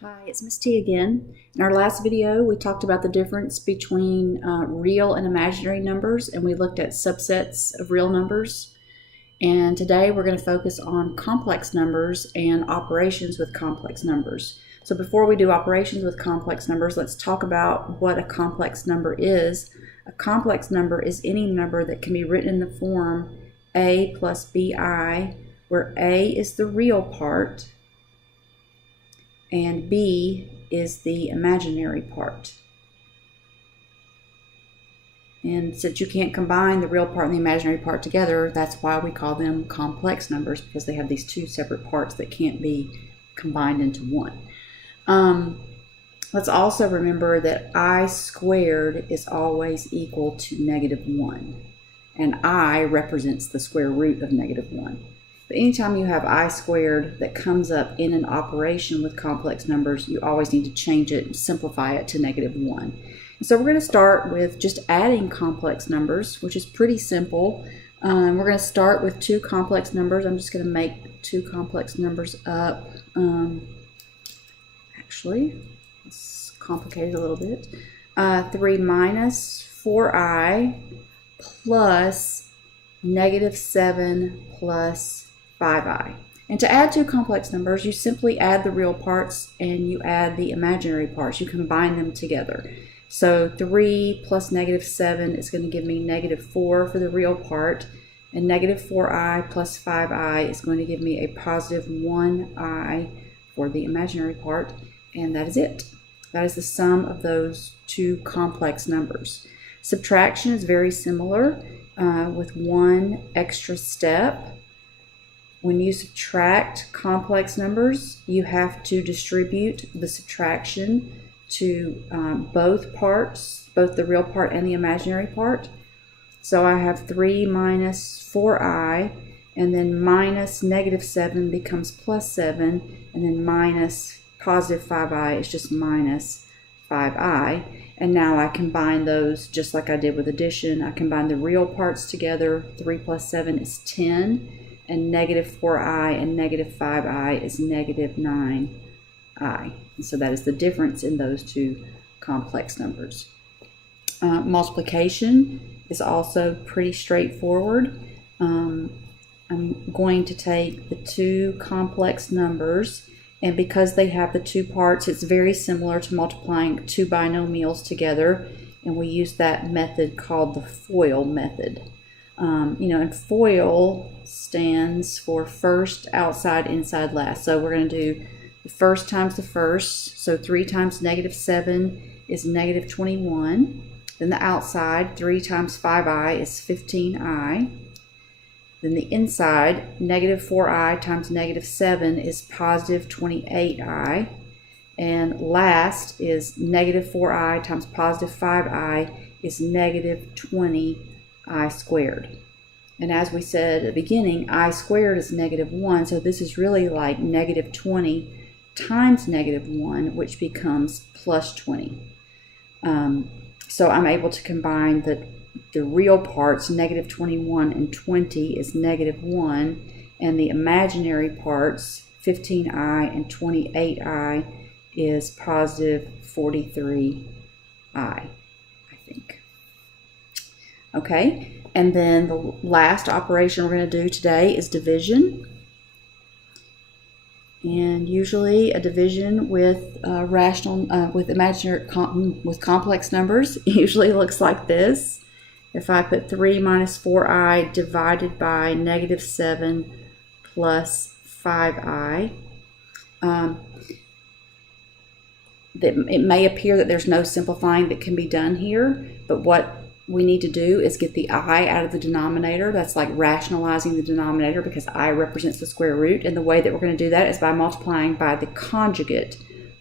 Hi, it's Miss T again. In our last video, we talked about the difference between real and imaginary numbers, and we looked at subsets of real numbers. And today we're going to focus on complex numbers and operations with complex numbers. So before we do operations with complex numbers, let's talk about what a complex number is. A complex number is any number that can be written in the form a plus bi, where a is the real part and b is the imaginary part. And since you can't combine the real part and the imaginary part together, that's why we call them complex numbers, because they have these two separate parts that can't be combined into one. Let's also remember that I squared is always equal to -1, and I represents the square root of -1. But anytime you have I squared that comes up in an operation with complex numbers, you always need to change it and simplify it to -1. And so we're going to start with just adding complex numbers, which is pretty simple. We're going to start with two complex numbers. I'm just going to make two complex numbers up. Actually, let's complicate it a little bit. 3 minus 4i plus -7 plus 5i. And to add two complex numbers, you simply add the real parts and you add the imaginary parts. You combine them together. So 3 plus -7 is going to give me -4 for the real part, and -4i plus 5i is going to give me a +1i for the imaginary part, and that is it. That is the sum of those two complex numbers. Subtraction is very similar with one extra step. When you subtract complex numbers, you have to distribute the subtraction to both parts, both the real part and the imaginary part. So I have 3 minus 4i, and then minus -7 becomes +7, and then minus +5i is just minus 5i. And now I combine those just like I did with addition. I combine the real parts together. 3 plus 7 is 10. And -4i and -5i is -9i. And so that is the difference in those two complex numbers. Multiplication is also pretty straightforward. I'm going to take the two complex numbers, and because they have the two parts, it's very similar to multiplying two binomials together, and we use that method called the FOIL method. And FOIL stands for first, outside, inside, last. So we're going to do the first times the first. So 3 times -7 is -21. Then the outside, 3 times 5i is 15i. Then the inside, -4i times -7 is +28i. And last is -4i times +5i is -20i squared. And as we said at the beginning, I squared is -1, so this is really like -20 times -1, which becomes +20. So I'm able to combine the real parts, -21 and 20 is -1, and the imaginary parts, 15i and 28i, is +43i, I think. Okay, and then the last operation we're going to do today is division. And usually a division with with complex numbers usually looks like this. If I put 3 minus 4i divided by -7 plus 5i, it may appear that there's no simplifying that can be done here, but what we need to do is get the I out of the denominator. That's like rationalizing the denominator, because I represents the square root. And the way that we're going to do that is by multiplying by the conjugate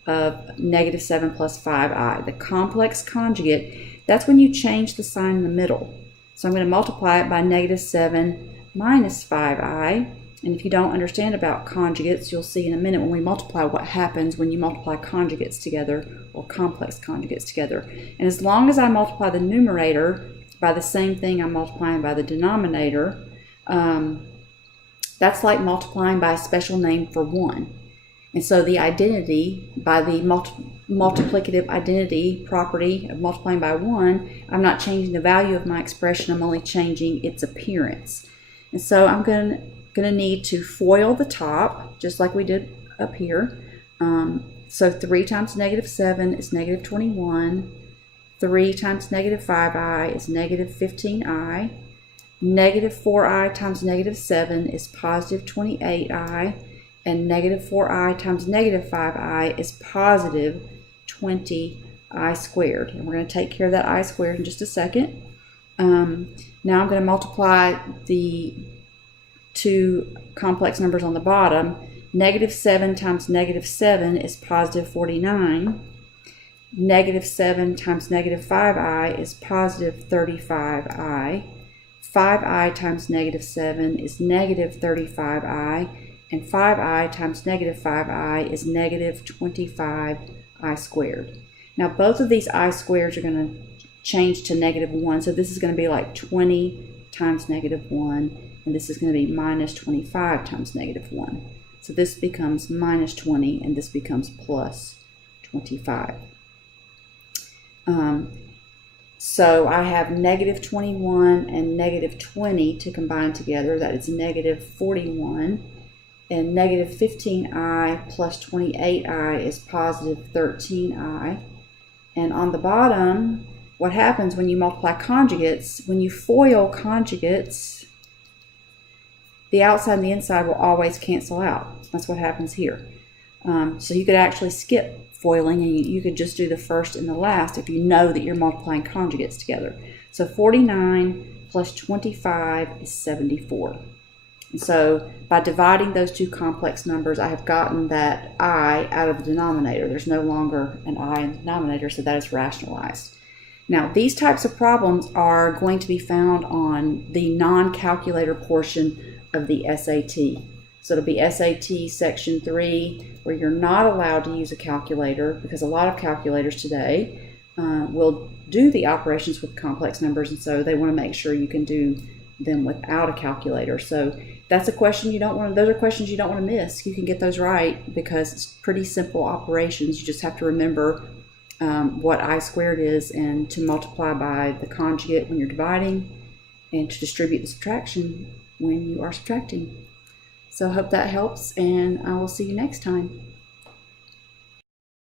of -7 plus 5i. The complex conjugate, that's when you change the sign in the middle. So I'm going to multiply it by -7 minus 5i. And if you don't understand about conjugates, you'll see in a minute when we multiply what happens when you multiply conjugates together, or complex conjugates together. And as long as I multiply the numerator by the same thing I'm multiplying by the denominator, that's like multiplying by a special name for 1. And so the identity by the multiplicative identity property of multiplying by 1, I'm not changing the value of my expression, I'm only changing its appearance. And so I'm going to need to FOIL the top, just like we did up here. So 3 times negative 7 is negative 21. 3 times negative 5i is negative 15i. Negative 4i times negative 7 is positive 28i. And negative 4i times negative 5i is positive 20i squared. And we're going to take care of that I squared in just a second. Now I'm going to multiply the two complex numbers on the bottom. Negative 7 times negative 7 is positive 49. Negative 7 times negative 5i is positive 35i. 5i times negative 7 is negative 35i. And 5i times negative 5i is negative 25i squared. Now both of these I squareds are going to change to negative 1. So this is going to be like 20 times negative 1. And this is going to be minus 25 times negative 1. So this becomes minus 20 and this becomes plus 25. So I have negative 21 and negative 20 to combine together. That is negative 41. And negative 15i plus 28i is positive 13i. And on the bottom, what happens when you multiply conjugates, when you FOIL conjugates, the outside and the inside will always cancel out. That's what happens here. So you could actually skip FOILing and you could just do the first and the last if you know that you're multiplying conjugates together. So 49 plus 25 is 74. And so by dividing those two complex numbers, I have gotten that I out of the denominator. There's no longer an I in the denominator, so that is rationalized. Now, these types of problems are going to be found on the non-calculator portion of the SAT. So it'll be SAT Section 3, where you're not allowed to use a calculator, because a lot of calculators today will do the operations with complex numbers, and so they want to make sure you can do them without a calculator. So that's a question you don't want to, those are questions you don't want to miss. You can get those right because it's pretty simple operations. You just have to remember what I squared is, and to multiply by the conjugate when you're dividing, and to distribute the subtraction when you are subtracting. So I hope that helps, and I will see you next time.